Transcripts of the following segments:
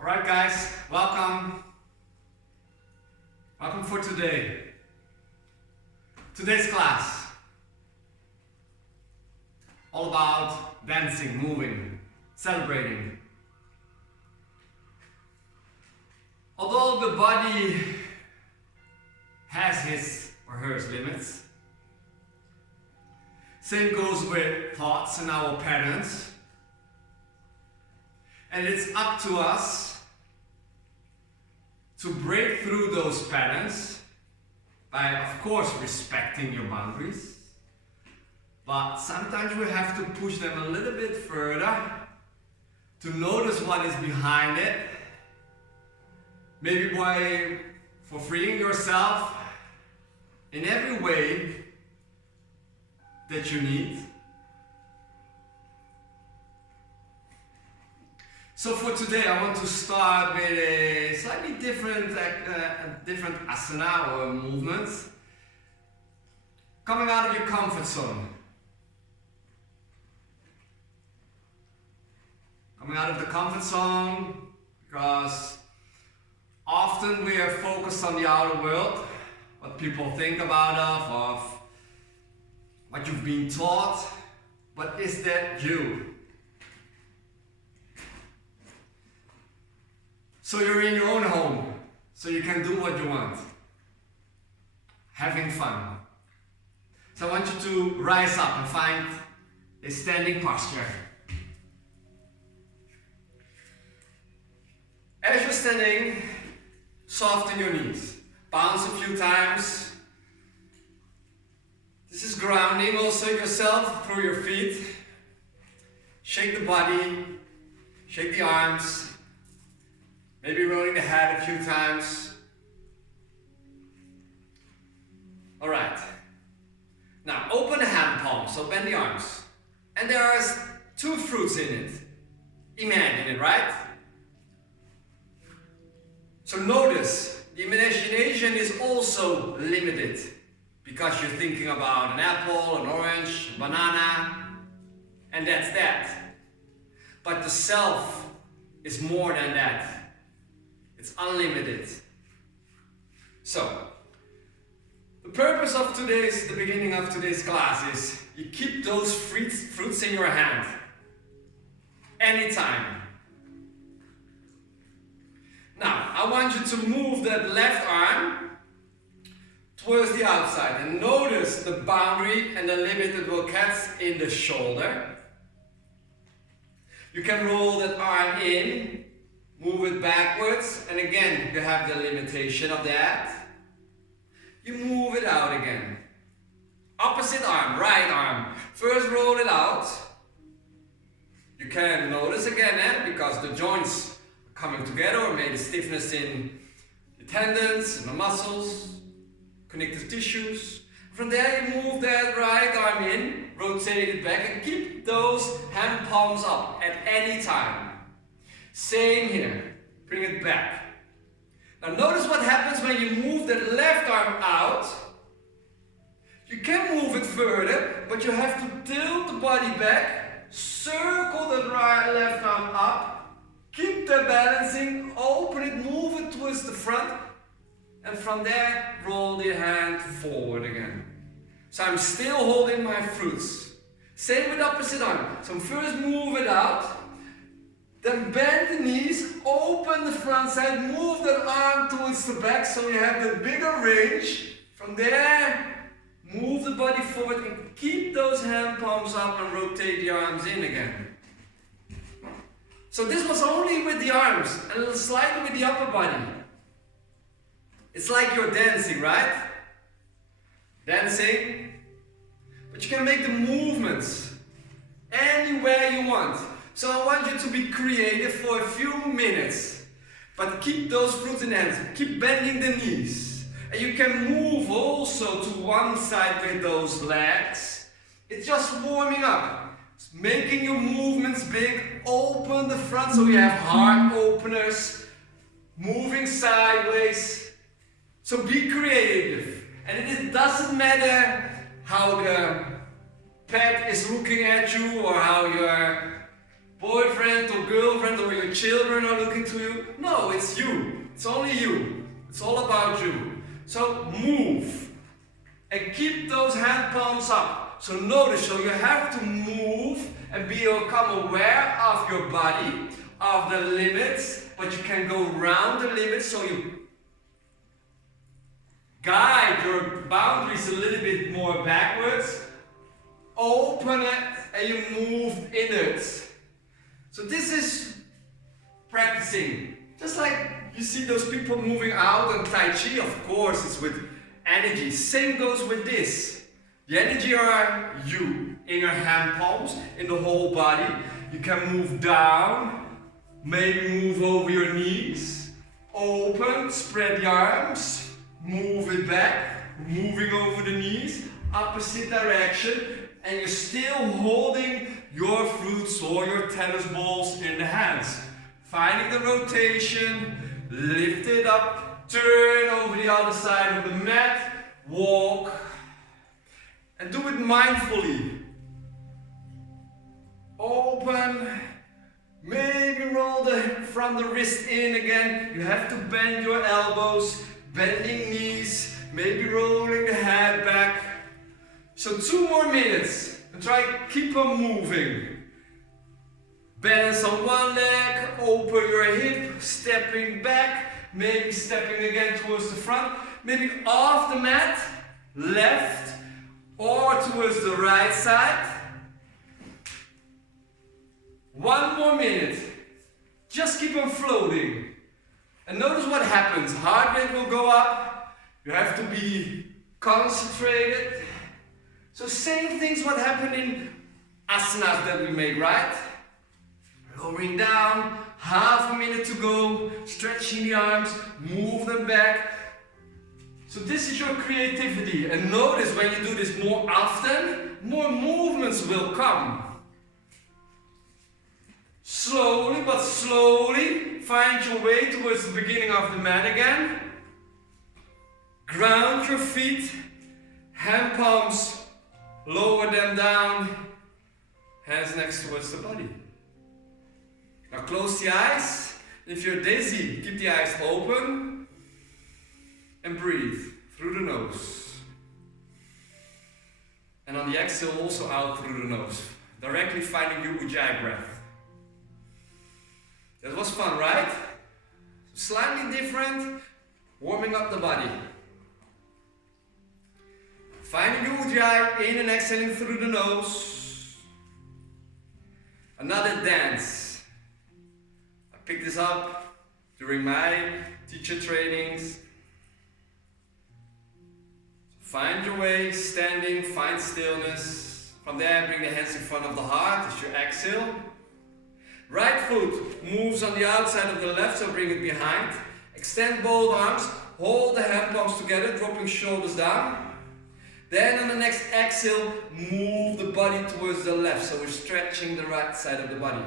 All right, guys, welcome. Welcome for today. Today's class, all about dancing, moving, celebrating. Although the body has his or her limits, same goes with thoughts and our patterns. And it's up to us to break through those patterns by, of course, respecting your boundaries. But sometimes we have to push them a little bit further to notice what is behind it. Maybe for freeing yourself in every way that you need. So for today, I want to start with a slightly different asana or movements. Coming out of your comfort zone. Coming out of the comfort zone because often we are focused on the outer world, what people think about of what you've been taught, but is that you? So you're in your own home, so you can do what you want. Having fun. So I want you to rise up and find a standing posture. As you're standing, soften your knees. Bounce a few times. This is grounding also yourself through your feet. Shake the body, shake the arms. Maybe rolling the head a few times. All right. Now open the hand palm, so bend the arms. And there are two fruits in it. Imagine it, right? So notice, the imagination is also limited because you're thinking about an apple, an orange, a banana, and that's that. But the self is more than that. It's unlimited. So, the purpose of the beginning of today's class is you keep those fruits in your hand. Anytime. Now, I want you to move that left arm towards the outside and notice the boundary and the limit that will catch in the shoulder. You can roll that arm in. Move it backwards, and again, you have the limitation of that. You move it out again. Opposite arm, right arm. First roll it out. You can notice again, because the joints are coming together, or maybe stiffness in the tendons and the muscles, connective tissues. From there, you move that right arm in, rotate it back, and keep those hand palms up at any time. Same here. Bring it back. Now notice what happens when you move that left arm out. You can move it further, but you have to tilt the body back, circle the left arm up, keep the balancing, open it, move it towards the front, and from there, roll the hand forward again. So I'm still holding my fruits. Same with opposite arm. So first move it out. Then bend the knees, open the front side, move that arm towards the back so you have the bigger range. From there, move the body forward and keep those hand palms up and rotate the arms in again. So this was only with the arms and slightly with the upper body. It's like you're dancing, right? Dancing. But you can make the movements anywhere you want. So I want you to be creative for a few minutes, but keep those fruits in the hands, keep bending the knees. And you can move also to one side with those legs. It's just warming up, it's making your movements big, open the front so you have heart openers, moving sideways. So be creative. And it doesn't matter how the pet is looking at you or how your boyfriend or girlfriend or your children are looking to you. No, it's you. It's only you. It's all about you. So move and keep those hand palms up. So notice, so you have to move and become aware of your body, of the limits, but you can go around the limits, so you guide your boundaries a little bit more backwards, open it, and you move inwards. So this is practicing. Just like you see those people moving out in Tai Chi, of course it's with energy. Same goes with this. The energy are you, in your hand palms, in the whole body. You can move down, maybe move over your knees, open, spread the arms, move it back, moving over the knees, opposite direction, and you're still holding your fruits or your tennis balls in the hands. Finding the rotation, lift it up, turn over the other side of the mat, walk, and do it mindfully. Open, maybe roll from the wrist in again. You have to bend your elbows, bending knees, maybe rolling the head back. So 2 more minutes, and try keep on moving. Balance on one leg, open your hip, stepping back, maybe stepping again towards the front, maybe off the mat, left, or towards the right side. 1 more minute. Just keep on floating. And notice what happens. Heart rate will go up. You have to be concentrated. So same things what happened in asanas that we make, right? Lowering down, half a minute to go, stretching the arms, move them back. So this is your creativity. And notice when you do this more often, more movements will come. Slowly but slowly, find your way towards the beginning of the mat again. Ground your feet, hand palms, lower them down, hands next towards the body. Now close the eyes. If you're dizzy, keep the eyes open and breathe through the nose. And on the exhale, also out through the nose, directly finding your Ujjayi breath. That was fun, right? Slightly different, warming up the body. Finding your Ujjayi, in and exhaling through the nose. Another dance. I picked this up during my teacher trainings. Find your way, standing, find stillness. From there, bring the hands in front of the heart as you exhale. Right foot moves on the outside of the left, so bring it behind. Extend both arms, hold the hand palms together, dropping shoulders down. Then on the next exhale, move the body towards the left, so we're stretching the right side of the body.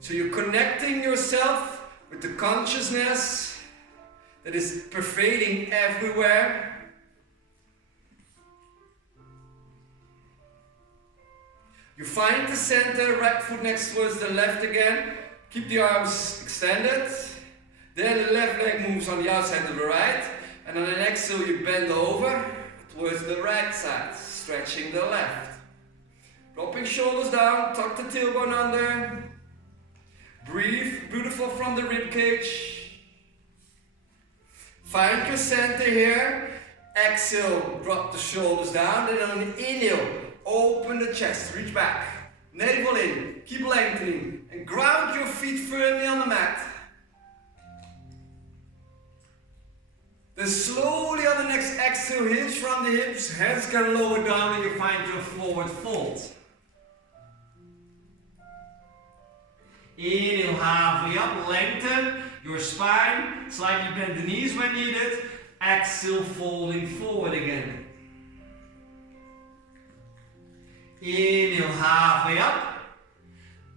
So you're connecting yourself with the consciousness that is pervading everywhere. You find the center, right foot next towards the left again. Keep the arms extended. Then the left leg moves on the outside of the right. And on the exhale you bend over towards the right side, stretching the left. Dropping shoulders down, tuck the tailbone under. Breathe, beautiful from the rib cage. Find your center here. Exhale, drop the shoulders down. And on the inhale, open the chest, reach back. Navel in, keep lengthening. And ground your feet firmly on the mat. Then slowly on the next exhale, hinge from the hips, hands can lower down and you find your forward fold. Inhale halfway up, lengthen your spine, slightly bend the knees when needed. Exhale, folding forward again. Inhale halfway up,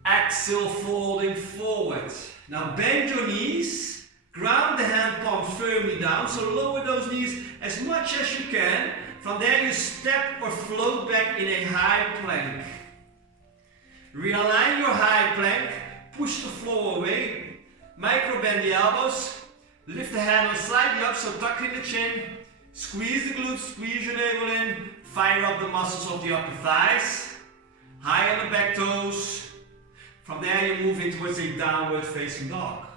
exhale, folding forward. Now bend your knees. Ground the hand palms firmly down, so lower those knees as much as you can. From there you step or float back in a high plank. Realign your high plank, push the floor away, micro bend the elbows, lift the handle slightly up, so tuck in the chin, squeeze the glutes, squeeze your navel in, fire up the muscles of the upper thighs, high on the back toes. From there you're moving towards a downward facing dog.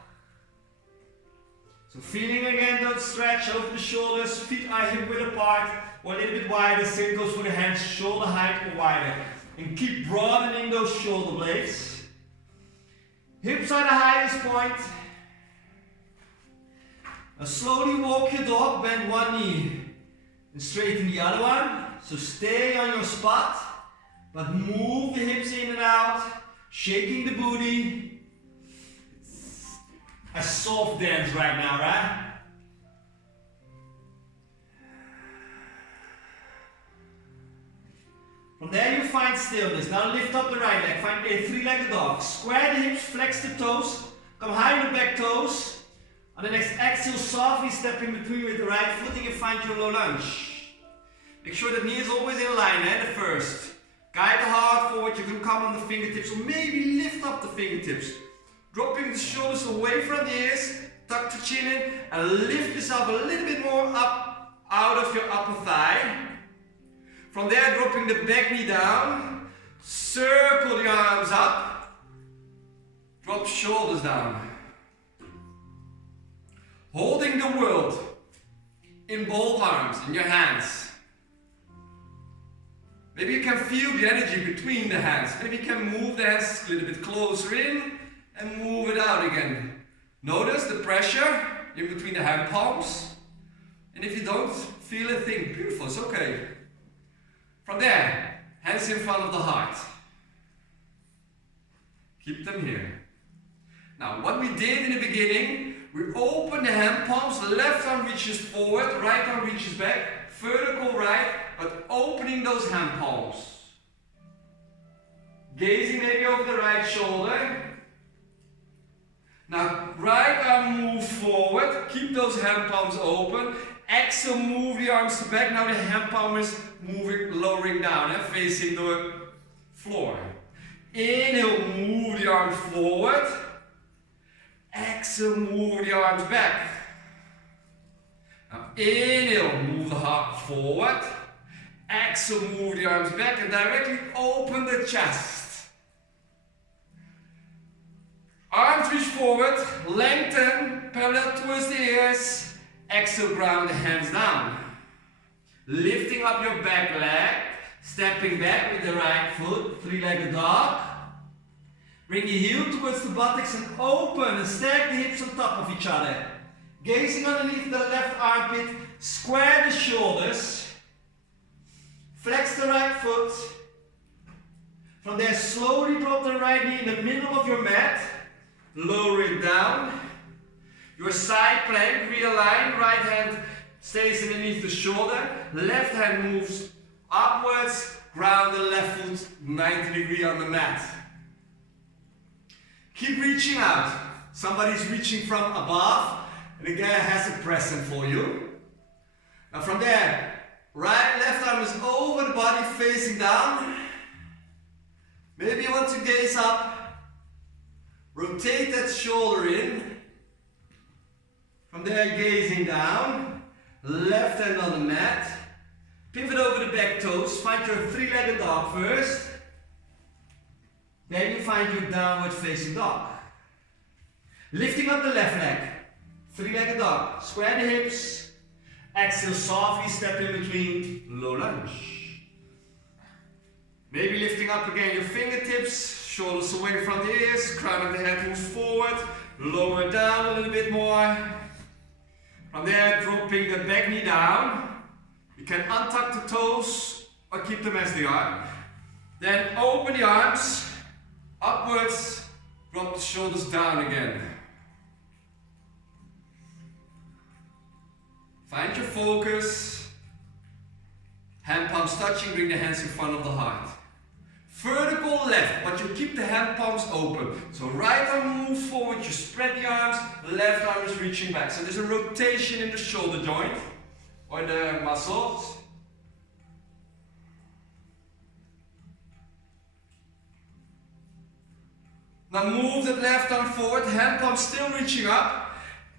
So feeling again that stretch over the shoulders, feet are hip width apart or a little bit wider, same goes for the hands, shoulder height or wider. And keep broadening those shoulder blades. Hips are the highest point. Now slowly walk your dog, bend one knee and straighten the other one. So stay on your spot, but move the hips in and out, shaking the booty. It's a soft dance right now, right? From there you find stillness. Now lift up the right leg, find a three-legged dog. Square the hips, flex the toes, come high on the back toes. On the next exhale, softly step in between with the right foot and you find your low lunge. Make sure the knee is always in line, the first. Guide the heart forward, you can come on the fingertips or maybe lift up the fingertips. Dropping the shoulders away from the ears, tuck the chin in and lift yourself a little bit more up out of your upper thigh. From there, dropping the back knee down, circle the arms up, drop shoulders down. Holding the world in both arms, in your hands. Maybe you can feel the energy between the hands. Maybe you can move the hands a little bit closer in and move it out again. Notice the pressure in between the hand palms. And if you don't feel a thing, beautiful, it's okay. From there, hands in front of the heart. Keep them here. Now, what we did in the beginning, we open the hand palms, left arm reaches forward, right arm reaches back, vertical right, but opening those hand palms. Gazing maybe over the right shoulder. Now, right arm move forward, keep those hand palms open. Exhale, move the arms back. Now the hand palm is moving, lowering down, facing the floor. Inhale, move the arms forward. Exhale, move the arms back. Now inhale, move the heart forward. Exhale, move the arms back and directly open the chest. Arms reach forward, lengthen, parallel towards the ears. Exhale, ground the hands down. Lifting up your back leg, stepping back with the right foot, three-legged dog. Bring your heel towards the buttocks and open and stack the hips on top of each other. Gazing underneath the left armpit, square the shoulders. Flex the right foot. From there, slowly drop the right knee in the middle of your mat. Lower it down. Your side plank, realign, right hand stays underneath the shoulder, left hand moves upwards, ground the left foot 90 degrees on the mat. Keep reaching out. Somebody's reaching from above, and the guy has a present for you. Now from there, right, left arm is over the body, facing down. Maybe you want to gaze up. Rotate that shoulder in. From there, gazing down, left hand on the mat, pivot over the back toes, find your three-legged dog first, then you find your downward facing dog. Lifting up the left leg, three-legged dog, square the hips, exhale, softly step in between, low lunge. Maybe lifting up again your fingertips, shoulders away from the ears, crown of the head moves forward, lower down a little bit more. From there, dropping the back knee down. You can untuck the toes or keep them as they are. Then open the arms upwards, drop the shoulders down again. Find your focus. Hand palms touching, bring the hands in front of the heart. Vertical left, but you keep the hand palms open. So right arm moves forward, you spread the arms, left arm is reaching back. So there's a rotation in the shoulder joint or the muscles. Now move that left arm forward, hand palms still reaching up.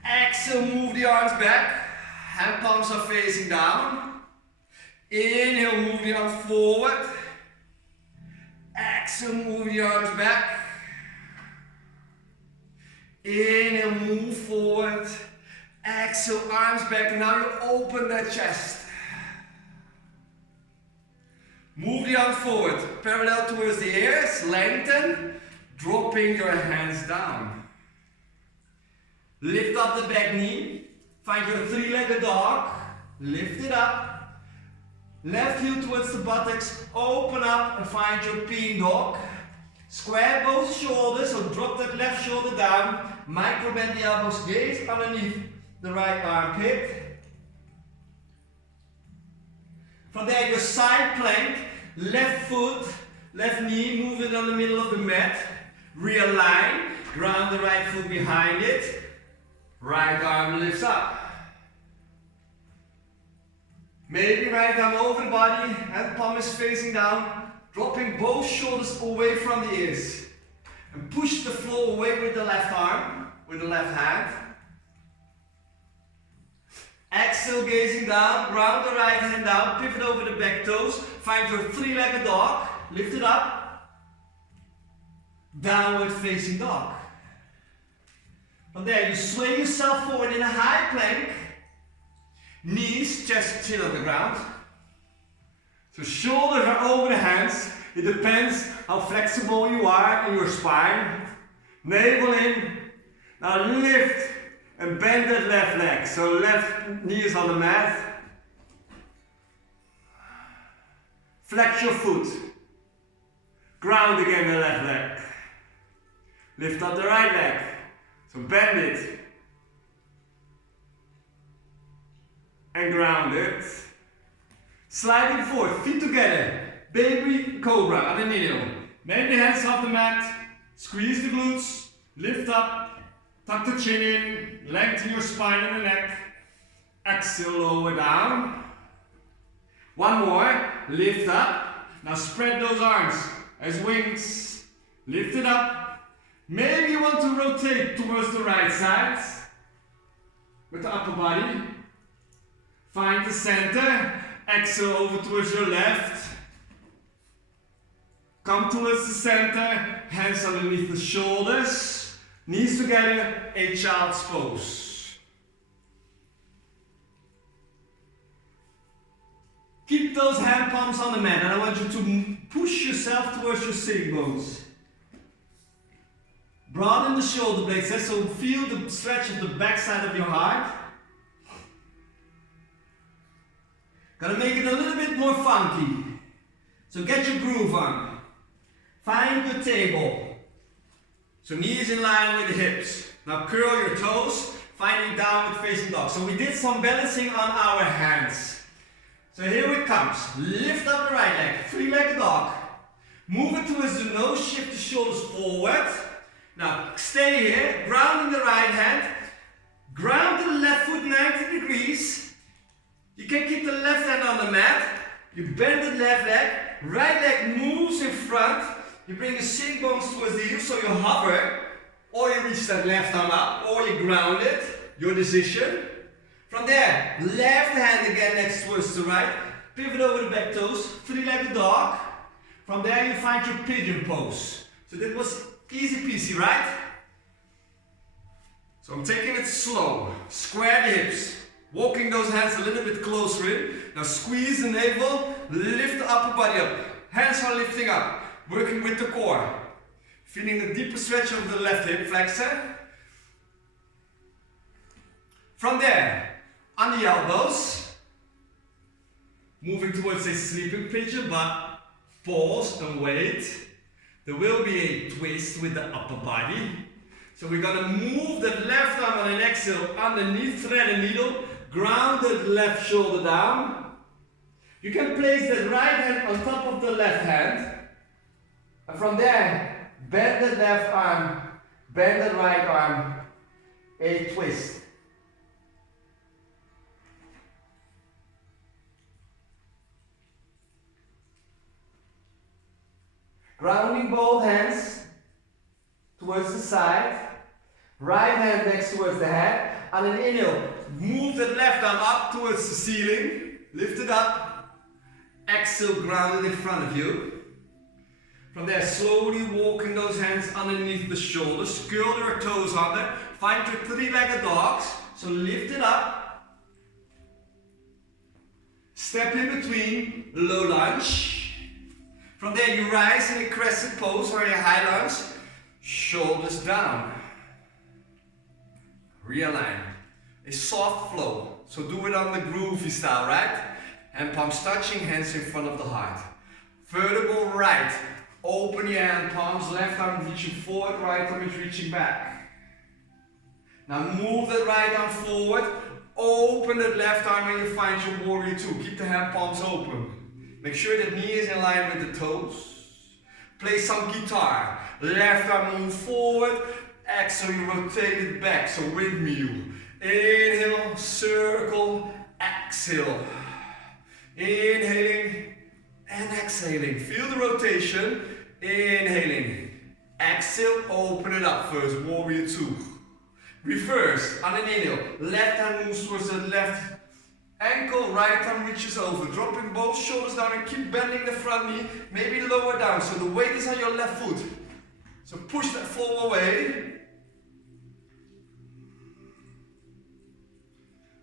Exhale, move the arms back. Hand palms are facing down. Inhale, move the arms forward. Exhale, move the arms back. Inhale, move forward. Exhale, arms back. And now you open that chest. Move the arms forward, parallel towards the ears, lengthen, dropping your hands down. Lift up the back knee, find your three-legged dog, lift it up. Left heel towards the buttocks, open up and find your peeing dog. Square both shoulders, so drop that left shoulder down, micro bend the elbows, gaze underneath the right armpit. From there, your side plank, left foot, left knee, move it on the middle of the mat. Realign, ground the right foot behind it. Right arm lifts up. Maybe right arm over the body, and palm is facing down. Dropping both shoulders away from the ears. And push the floor away with the left arm, with the left hand. Exhale, gazing down, ground the right hand down, pivot over the back toes, find your three-legged dog, lift it up, downward facing dog. From there, you sway yourself forward in a high plank, knees, chest, chin on the ground. So shoulders are over the hands, it depends how flexible you are in your spine. Navel in, now lift. And bend that left leg, so left knee is on the mat. Flex your foot. Ground again the left leg. Lift up the right leg, so bend it. And ground it. Sliding forward, feet together. Baby cobra, underneath. Make the hands off the mat. Squeeze the glutes. Lift up. Tuck the chin in, lengthen your spine and the neck. Exhale, lower down. One more, lift up. Now spread those arms as wings. Lift it up. Maybe you want to rotate towards the right side with the upper body. Find the center. Exhale over towards your left. Come towards the center, hands underneath the shoulders. Knees together, a child's pose. Keep those hand palms on the mat, and I want you to push yourself towards your sitting bones. Broaden the shoulder blades, so feel the stretch of the back side of your heart. Gonna make it a little bit more funky. So get your groove on. Find your table. So knees in line with the hips. Now curl your toes, finding downward facing dog. So we did some balancing on our hands. So here it comes. Lift up the right leg, three-legged dog. Move it towards the nose, shift the shoulders forward. Now stay here, grounding the right hand. Ground the left foot 90 degrees. You can keep the left hand on the mat. You bend the left leg, right leg moves in front. You bring the shin bones towards the heels, so you hover, or you reach that left arm up, or you ground it, your decision. From there, left hand again next towards the right, pivot over the back toes, three-legged dog. From there you find your pigeon pose. So that was easy peasy, right? So I'm taking it slow, square the hips, walking those hands a little bit closer in. Now squeeze the navel, lift the upper body up, hands are lifting up. Working with the core, feeling the deeper stretch of the left hip flexor. From there, on the elbows, moving towards a sleeping pigeon, but pause and wait. There will be a twist with the upper body. So we're gonna move that left arm on an exhale underneath thread and needle, ground that left shoulder down. You can place that right hand on top of the left hand. And from there, bend the left arm, bend the right arm, a twist. Grounding both hands towards the side. Right hand next towards the head. On an inhale, move that left arm up towards the ceiling. Lift it up. Exhale, ground it in front of you. From there, slowly walking those hands underneath the shoulders. Curl your toes under. Find your three-legged dogs. So lift it up. Step in between, low lunge. From there, you rise in a crescent pose or a high lunge. Shoulders down. Realign. A soft flow. So do it on the groovy style, right? Hand palms touching, hands in front of the heart. Vertical right. Open your hand palms, left arm reaching forward, right arm is reaching back. Now move that right arm forward. Open that left arm and you find your warrior two. Keep the hand palms open. Make sure that knee is in line with the toes. Play some guitar. Left arm move forward. Exhale, you rotate it back. So with me. Inhale, circle, exhale. Inhaling and exhaling. Feel the rotation. Inhaling. Exhale, open it up first. Warrior two. Reverse. On an inhale. Left hand moves towards the left ankle. Right arm reaches over. Dropping both shoulders down and keep bending the front knee. Maybe lower down. So the weight is on your left foot. So push that forward away.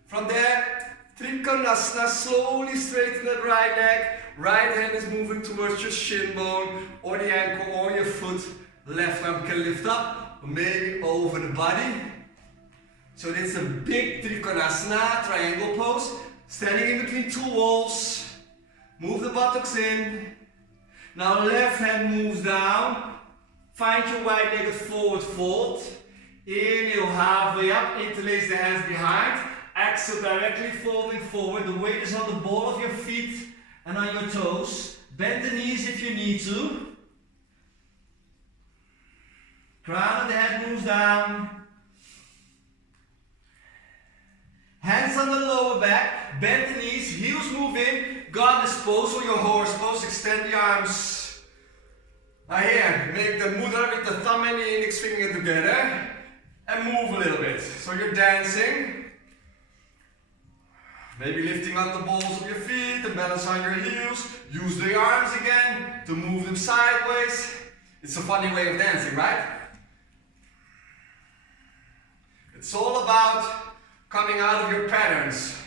From there, Trikonasana, slowly straighten that right leg. Right hand is moving towards your shin bone or the ankle or your foot. Left arm can lift up, or maybe over the body. So it's a big Trikonasana, triangle pose. Standing in between two walls. Move the buttocks in. Now left hand moves down. Find your wide-legged forward fold. Inhale halfway up, interlace the hands behind. Exhale, directly folding forward. The weight is on the ball of your feet and on your toes. Bend the knees if you need to. Crown of the head moves down. Hands on the lower back. Bend the knees. Heels move in. Goddess pose or your horse pose. Extend the arms. Now here, make the mudra with the thumb and the index finger together. And move a little bit. So you're dancing. Maybe lifting up the balls of your feet and balance on your heels. Use the arms again to move them sideways. It's a funny way of dancing, right? It's all about coming out of your patterns.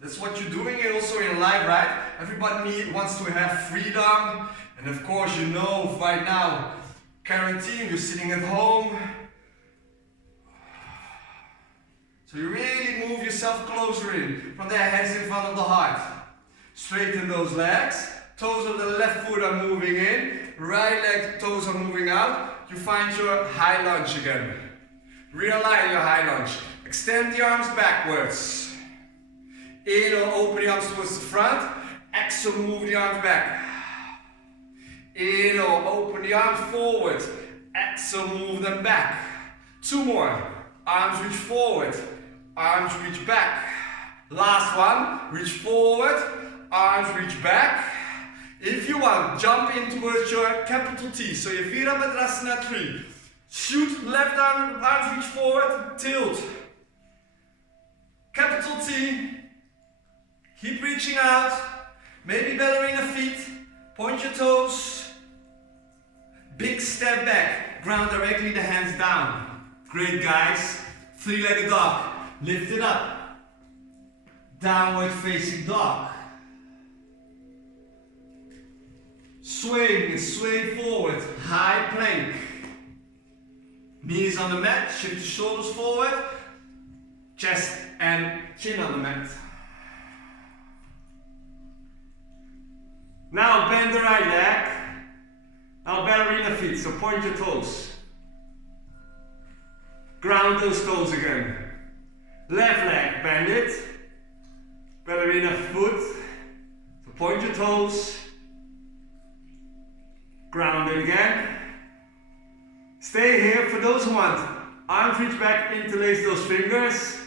That's what you're doing also in life, right? Everybody wants to have freedom. And of course, you know, right now, quarantine, you're sitting at home. So you really move yourself closer in. From there, hands in front of the heart. Straighten those legs. Toes of the left foot are moving in. Right leg, toes are moving out. You find your high lunge again. Realign your high lunge. Extend the arms backwards. Inhale, open the arms towards the front. Exhale, move the arms back. Inhale, open the arms forward. Exhale, move them back. Two more. Arms reach forward. Arms reach back. Last one. Reach forward. Arms reach back. If you want, jump in towards your capital T. So your Virabhadrasana 3. Shoot left arm, arms reach forward, tilt. Capital T. Keep reaching out. Maybe ballerina feet. Point your toes. Big step back. Ground directly the hands down. Great, guys. Three-legged dog. Lift it up. Downward facing dog. Swing and sway forward. High plank. Knees on the mat. Shift the shoulders forward. Chest and chin on the mat. Now bend the right leg. Now ballerina feet, so point your toes. Ground those toes again. Left leg, bend it. Ballerina foot. So point your toes. Ground it again. Stay here for those who want. Arms reach back, interlace those fingers.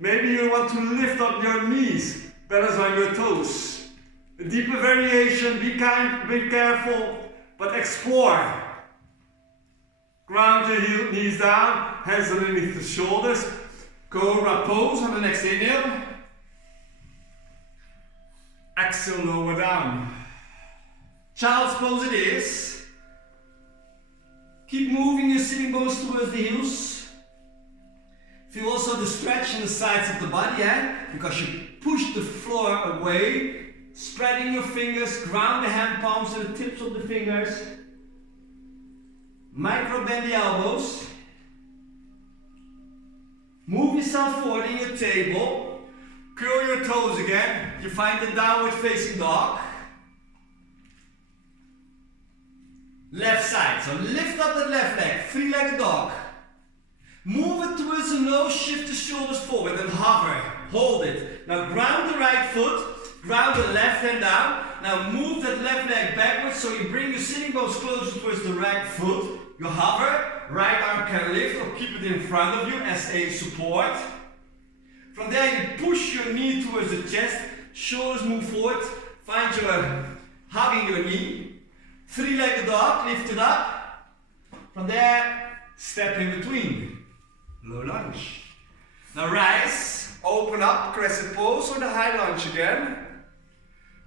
Maybe you want to lift up your knees. Balance on your toes. A deeper variation, be kind, be careful, but explore. Ground your knees down, hands underneath the shoulders. Cobra pose on the next inhale. Exhale, lower down. Child's pose it is. Keep moving your sitting bones towards the heels. Feel also the stretch in the sides of the body, because you push the floor away. Spreading your fingers, ground the hand palms to the tips of the fingers. Micro bend the elbows. Move yourself forward in your table. Curl your toes again. You find the downward facing dog. Left side. So lift up the left leg, three-legged dog. Move it towards the nose, shift the shoulders forward and hover. Hold it. Now ground the right foot. Ground the left hand down. Now move that left leg backwards so you bring your sitting bones closer towards the right foot. You hover, right arm can lift or keep it in front of you as a support. From there you push your knee towards the chest, shoulders move forward, find your hugging your knee. Three-legged dog, lift it up. From there, step in between. Low lunge. Now rise, open up, crescent pose or the high lunge again.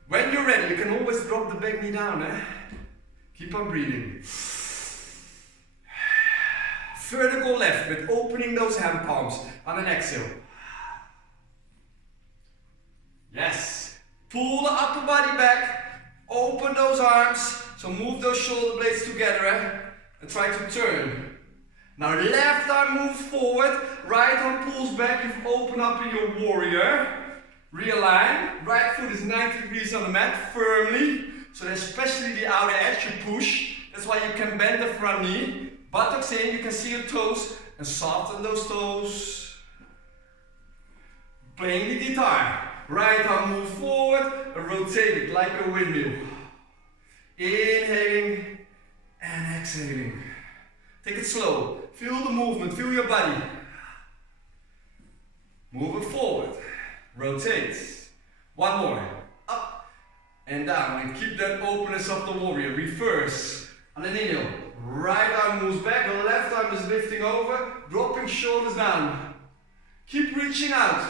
When you're ready, you can always drop the back knee down. Keep on breathing. Vertical left with opening those hand palms on an exhale. Yes. Pull the upper body back. Open those arms. So move those shoulder blades together and try to turn. Now left arm moves forward. Right arm pulls back. You've opened up in your warrior. Realign, right foot is 90 degrees on the mat, firmly, so that especially the outer edge you push, that's why you can bend the front knee, buttocks in, you can see your toes, and soften those toes. Playing the guitar, right arm move forward, and rotate it like a windmill. Inhaling, and exhaling. Take it slow, feel the movement, feel your body. Move it forward. Rotate. One more. Up and down. And keep that openness of the warrior. Reverse. On an inhale. Right arm moves back. The left arm is lifting over. Dropping shoulders down. Keep reaching out.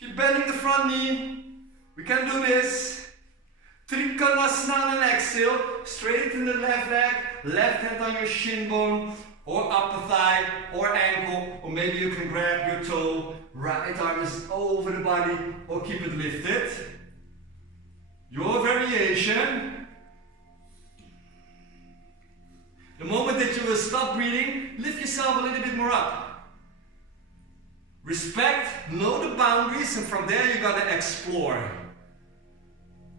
Keep bending the front knee. We can do this. Trikonasana on an exhale. Straighten the left leg. Left hand on your shin bone. Or upper thigh, or ankle, or maybe you can grab your toe, right arm is over the body, or keep it lifted. Your variation. The moment that you will stop breathing, lift yourself a little bit more up. Respect, know the boundaries, and from there you're gonna explore.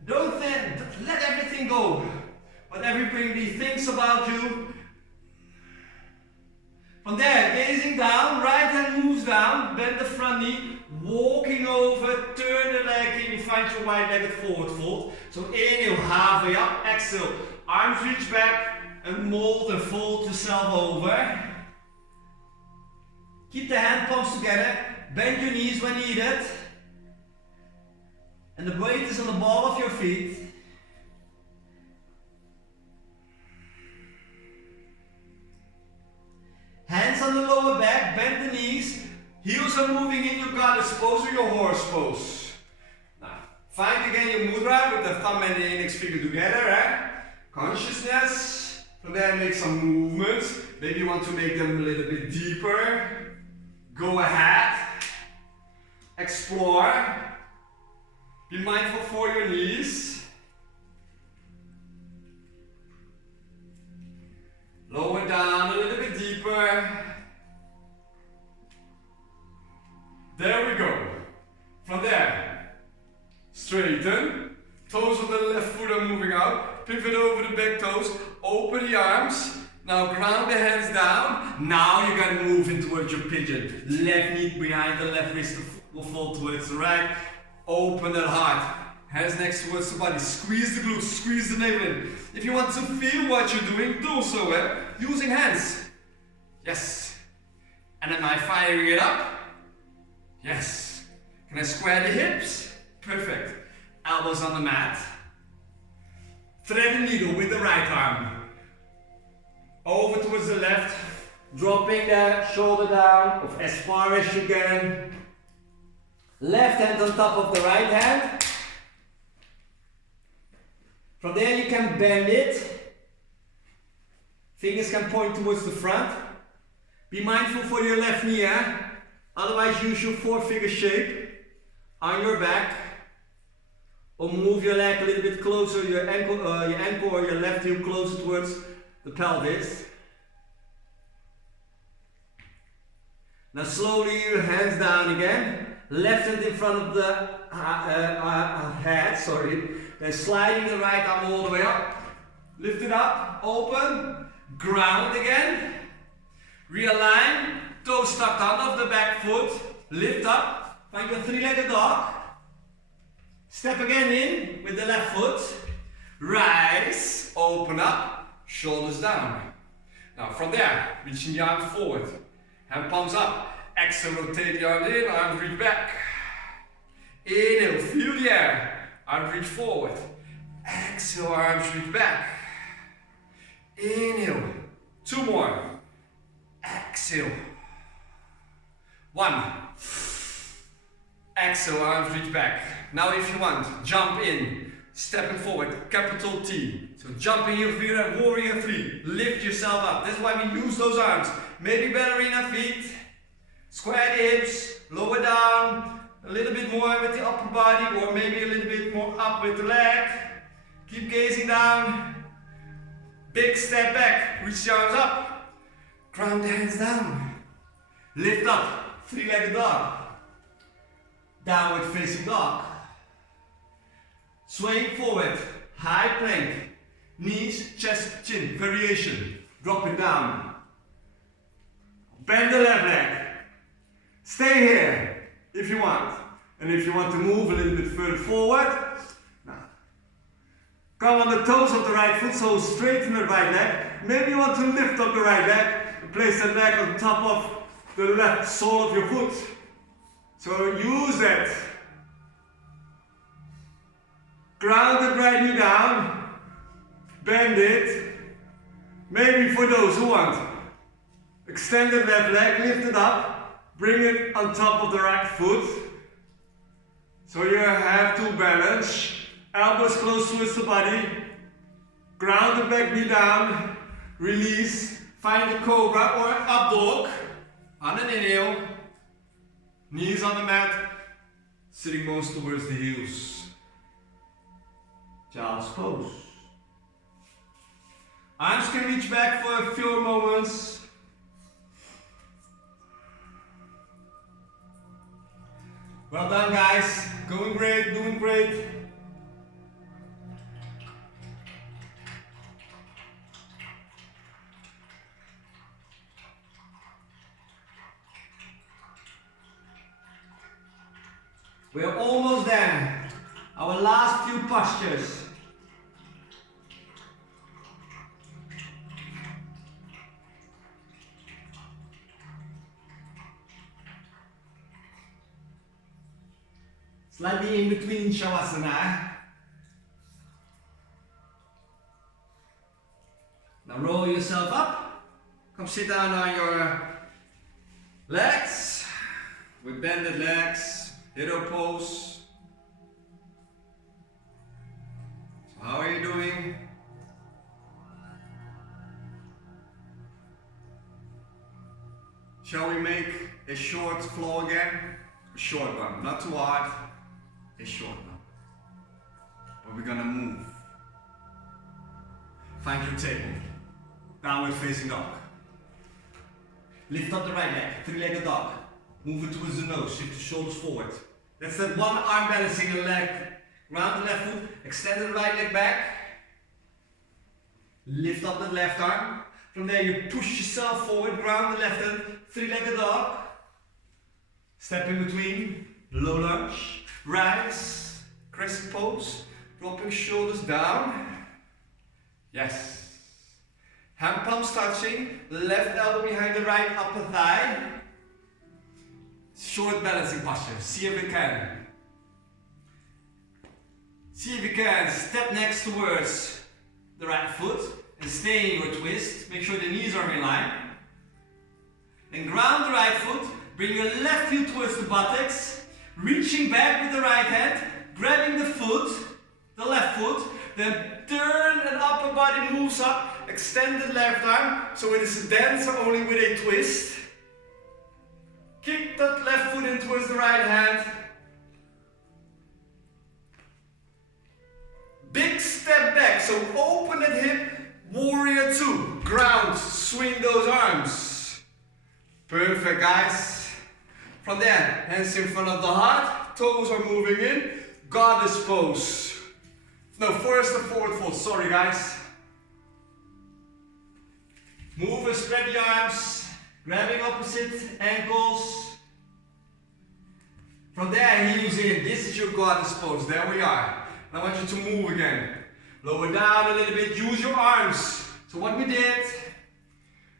Don't let everything go. What everybody thinks about you. From there, gazing down, right hand moves down, bend the front knee, walking over, turn the leg in, you find your wide-legged forward fold. So inhale, halfway up, exhale, arms reach back, and mold and fold yourself over. Keep the hand palms together, bend your knees when needed, and the weight is on the ball of your feet. Hands on the lower back, bend the knees, heels are moving in your goddess pose or your horse pose. Now, find again your mudra with the thumb and the index finger together. Consciousness, from there make some movements. Maybe you want to make them a little bit deeper. Go ahead. Explore. Be mindful for your knees. Lower down a little bit deeper. There we go. From there, straighten. Toes of the left foot are moving out. Pivot over the back toes. Open the arms. Now ground the hands down. Now you're gonna move in towards your pigeon. Left knee behind the left wrist will fall towards the right. Open that heart. Hands next towards the body. Squeeze the glutes, squeeze the navel in. If you want to feel what you're doing, do so, using hands. Yes. And am I firing it up? Yes. Can I square the hips? Perfect. Elbows on the mat. Thread the needle with the right arm. Dropping the shoulder down of as far as you can. Left hand on top of the right hand. From there you can bend it. Fingers can point towards the front. Be mindful for your left knee, otherwise use your four-finger shape on your back. Or move your leg a little bit closer, your ankle or your left heel closer towards the pelvis. Now slowly your hands down again. Left hand in front of the head, Then sliding the right arm all the way up. Lift it up, open, ground again. Realign, toes tucked out of the back foot. Lift up, find your three-legged dog. Step again in with the left foot. Rise, open up, shoulders down. Now from there, reaching the arms forward. Hand palms up. Exhale, rotate the arms in, arms reach back. Inhale, feel the air. Arms reach forward. Exhale, arms reach back. Inhale. Two more. Exhale. One. Exhale, arms reach back. Now if you want, jump in. Stepping forward, capital T. So jumping your feet at warrior 3. Lift yourself up. That's why we use those arms. Maybe ballerina feet. Square the hips, lower down, a little bit more with the upper body, or maybe a little bit more up with the leg. Keep gazing down. Big step back, reach the arms up. Ground the hands down. Lift up, three-legged dog. Downward facing dog. Swaying forward, high plank. Knees, chest, chin, variation. Drop it down. Bend the left leg. Stay here if you want. And if you want to move a little bit further forward, now come on the toes of the right foot, so straighten the right leg. Maybe you want to lift up the right leg and place that leg on top of the left sole of your foot. So use that. Ground the right knee down, bend it. Maybe for those who want, extend the left leg, lift it up. Bring it on top of the right foot. So you have to balance. Elbows close towards the body. Ground the back knee down. Release. Find a cobra or an up dog. On an inhale. Knees on the mat. Sitting most towards the heels. Child's pose. Arms can reach back for a few moments. Well done, guys. Going great, doing great. We're almost there. Our last few postures. Slightly in between Shavasana. Now roll yourself up. Come sit down on your legs with bended legs, hero pose. So how are you doing? Shall we make a short flow again? A short one, not too hard. A short one. But we're gonna move. Find your table. Downward facing dog. Lift up the right leg, three-legged dog. Move it towards the nose, shift the shoulders forward. That's that one arm balancing the leg. Round the left foot, extend the right leg back. Lift up the left arm. From there you push yourself forward, ground the left hand, three-legged dog. Step in between, low lunge. Rise, crescent pose, dropping shoulders down. Yes. Hand palms touching, left elbow behind the right upper thigh. Short balancing posture, see if you can. See if you can, step next towards the right foot and stay in your twist. Make sure the knees are in line. and ground the right foot. Bring your left heel towards the buttocks, reaching back with the right hand, grabbing the foot, the left foot, then turn and upper body moves up, extend the left arm, so it is a dancer only with a twist. Kick that left foot in towards the right hand. Big step back, so open that hip, warrior two. Ground, swing those arms. Perfect, guys. From there, hands in front of the heart, toes are moving in, goddess pose. No, first the forward fold, sorry guys. Move and spread the arms, grabbing opposite ankles. From there, heels in, this is your goddess pose, there we are. I want you to move again. Lower down a little bit, use your arms. So what we did,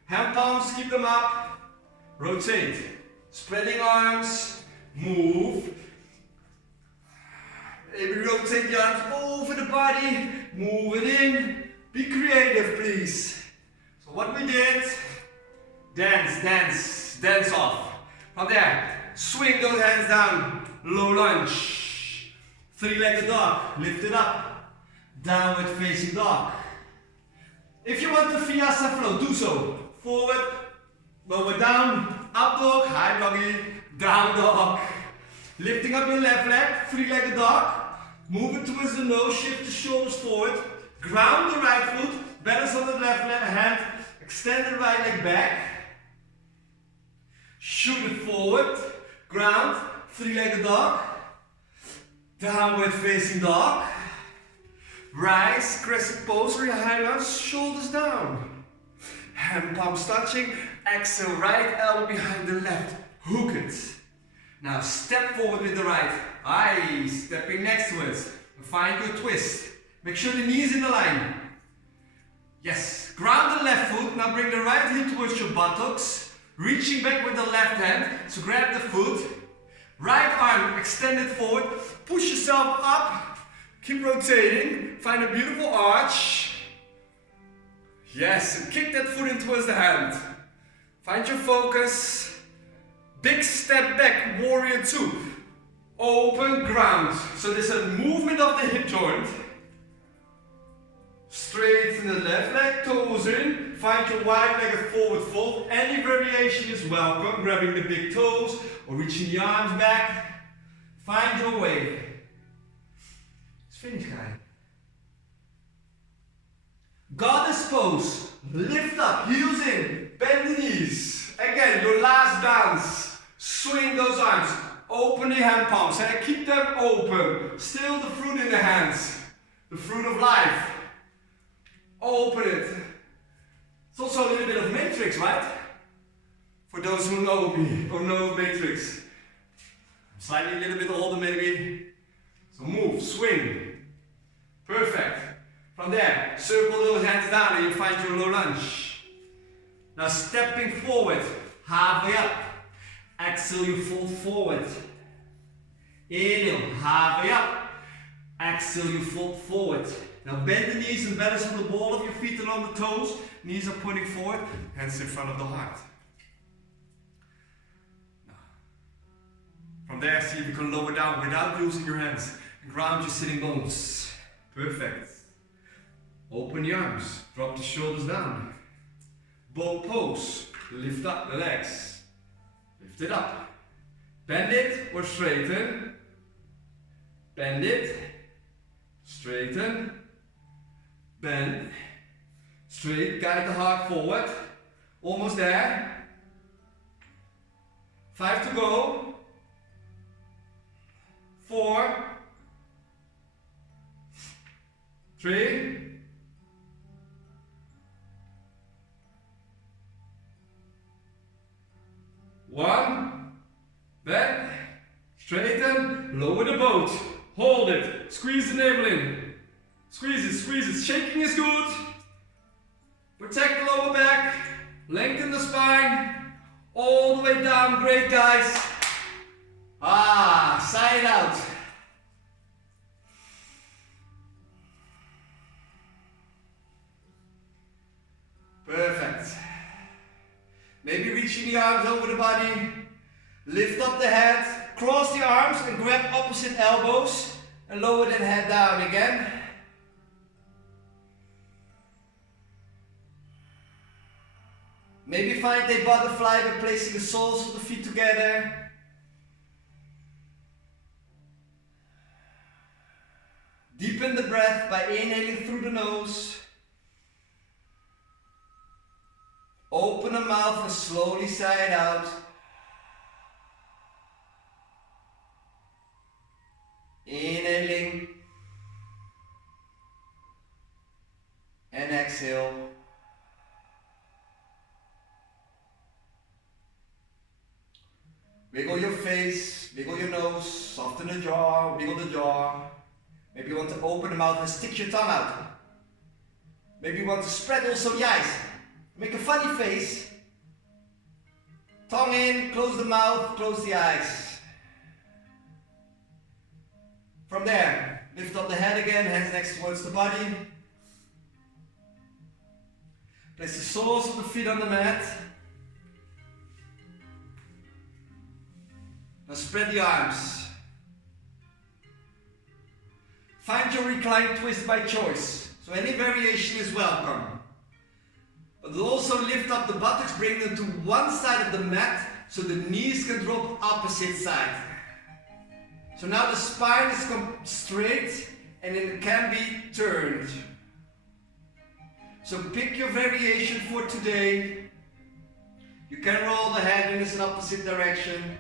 hand palms, keep them up, rotate. Spreading arms, move. Maybe rotate the arms over the body, move it in. Be creative, please. So what we did, dance, dance, dance off. From there, swing those hands down, low lunge. Three-legged dog, lift it up. Downward facing dog. If you want the Vinyasa flow, do so. Forward, lower down. Up dog, high doggy, down dog. Lifting up your left leg, three-legged dog. Move it towards the nose, shift the shoulders forward. Ground the right foot, balance on the left hand. Extend the right leg back. Shoot it forward. Ground, three-legged dog. Downward facing dog. Rise, crescent pose for your high lunge, shoulders down. Hand palms touching. Exhale, right elbow behind the left. Hook it. Now step forward with the right. Aye, stepping next to it. Find your twist. Make sure the knees in the line. Yes, ground the left foot. Now bring the right heel towards your buttocks. Reaching back with the left hand. So grab the foot. Right arm extended forward. Push yourself up. Keep rotating. Find a beautiful arch. Yes, and kick that foot in towards the hand. Find your focus. Big step back, warrior two. Open ground. So there's a movement of the hip joint. Straighten the left leg, toes in. Find your wide-legged forward fold. Any variation is welcome. Grabbing the big toes or reaching the arms back. Find your way. It's finished, guys. Goddess pose. Lift up, heels in, bend the knees. Again, your last dance. Swing those arms. Open the hand palms. And keep them open. Still the fruit in the hands. The fruit of life. Open it. It's also a little bit of Matrix, right? For those who know me or know Matrix. I'm slightly a little bit older maybe. So move, swing. Perfect. From there, circle those hands down and you find your low lunge. Now stepping forward, halfway up. Exhale, you fold forward. Inhale, halfway up. Exhale, you fold forward. Now bend the knees and balance on the ball of your feet and on the toes. Knees are pointing forward, hands in front of the heart. Now, from there, see if you can lower down without using your hands. And ground your sitting bones. Perfect. Open the arms, drop the shoulders down. Bow pose, lift up the legs. Lift it up. Bend it or straighten. Bend it. Straighten. Bend. Straight, guide the heart forward. Almost there. 5 to go. 4. 3. 1. Bend. Straighten. Lower the boat. Hold it. Squeeze the navel in. Squeeze it, squeeze it. Shaking is good. Protect the lower back. Lengthen the spine. All the way down. Great, guys. Sigh it out. Perfect. Maybe reaching the arms over the body. Lift up the head, cross the arms and grab opposite elbows and lower that head down again. Maybe find a butterfly by placing the soles of the feet together. Deepen the breath by inhaling through the nose. Open the mouth and slowly sigh it out. Inhaling and exhale. Wiggle your face, wiggle your nose, soften the jaw, wiggle the jaw. Maybe you want to open the mouth and stick your tongue out. Maybe you want to spread also the eyes. Make a funny face. Tongue in, close the mouth, close the eyes. From there, lift up the head again, hands next towards the body. Place the soles of the feet on the mat. Now spread the arms. Find your reclined twist by choice, so any variation is welcome. But also lift up the buttocks, bring them to one side of the mat so the knees can drop opposite side. So now the spine is straight and it can be turned. So pick your variation for today. You can roll the head in an opposite direction.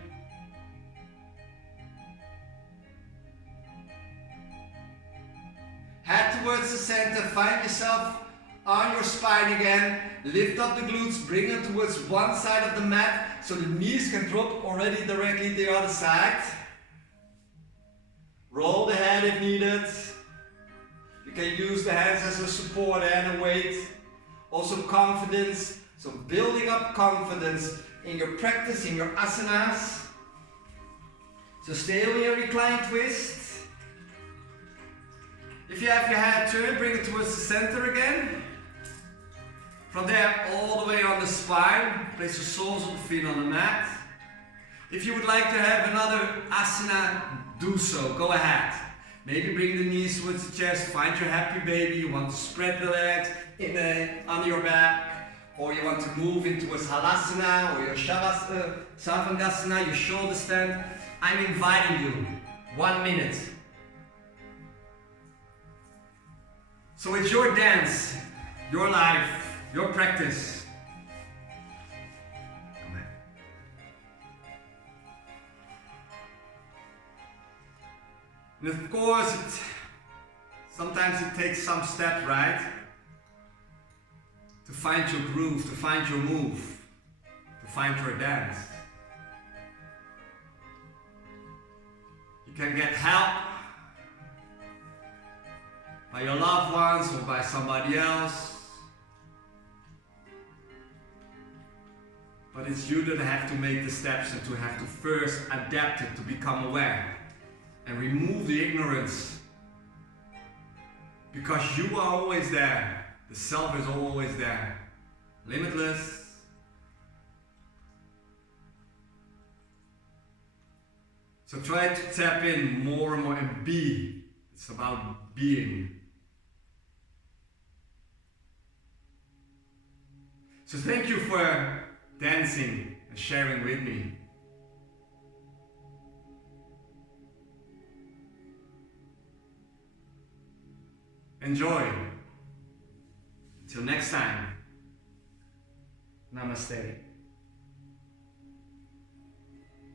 Head towards the center, find yourself on your spine again. Lift up the glutes, bring them towards one side of the mat so the knees can drop already directly the other side. Roll the head if needed. You can use the hands as a support and a weight. Also confidence, so building up confidence in your practice, in your asanas. So stay on your reclined twist. If you have your head turned, bring it towards the center again. From there, all the way on the spine, place the soles of the feet on the mat. If you would like to have another asana, do so, go ahead. Maybe bring the knees towards the chest, find your happy baby, you want to spread the legs on your back, or you want to move into a halasana or your savandasana, your shoulder stand. I'm inviting you, 1 minute. So it's your dance, your life, your practice. Come on. And of course, sometimes it takes some steps, right? To find your groove, to find your move, to find your dance. You can get help by your loved ones or by somebody else. But it's you that have to make the steps and to have to first adapt it, to become aware and remove the ignorance. Because you are always there. The self is always there. Limitless. So try to tap in more and more and be. It's about being. So thank you for dancing and sharing with me. Enjoy. Till next time. Namaste.